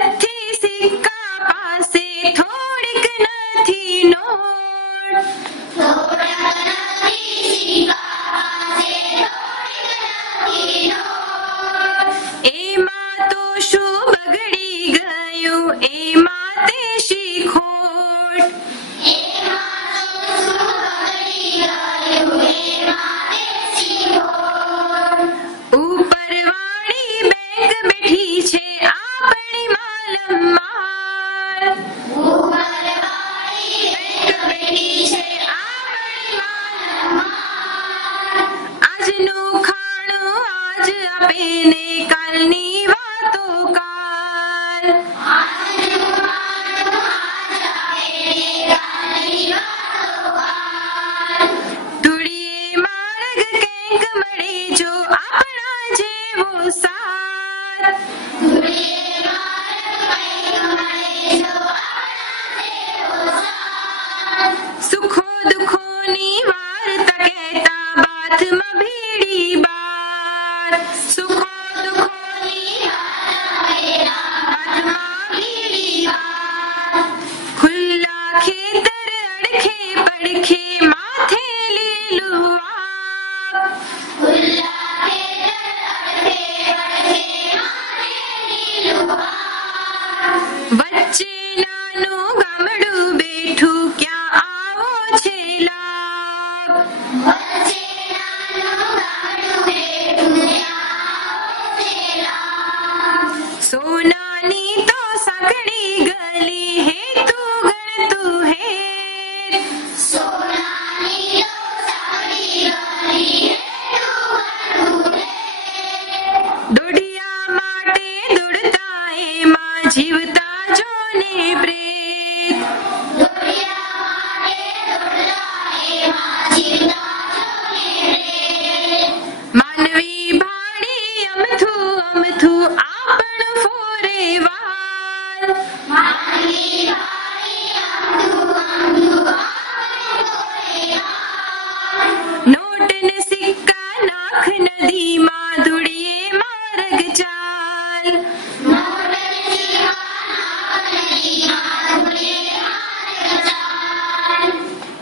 નથી સિક્કા પાસે થોડીક નથી નોટ એમાં તો શું બગડી ગયું એમાં તે શીખોટ ઉપરવાળી બેંક બેઠી છે આપણી માલમાલ આજનું ખાણું આજ આપે ને કાલની વાતો કાલ ધૂળીએ માર્ગ કંઈક મળે જો આપણા જેવો સાથ સુખો દુઃખોની વાર્તા કહેતા બાથમાં ભીડી બાર સુખો દુઃખોની બાથમાં ભીડી બાર ખુલ્લા ખેતર અડખે પડખે માથે લીલું આપ વચ્ચે નાનું ગામડું બેઠું ક્યાં આવો છે લાભ સોનાની તો સાંકડી ગલી હે તું ગણતું હે દોડિયા માટે દોડતા એમાં જીવતા જોને પ્રેત માનવી ભાડી અમથું અમથું આપણ ફોરે વાલ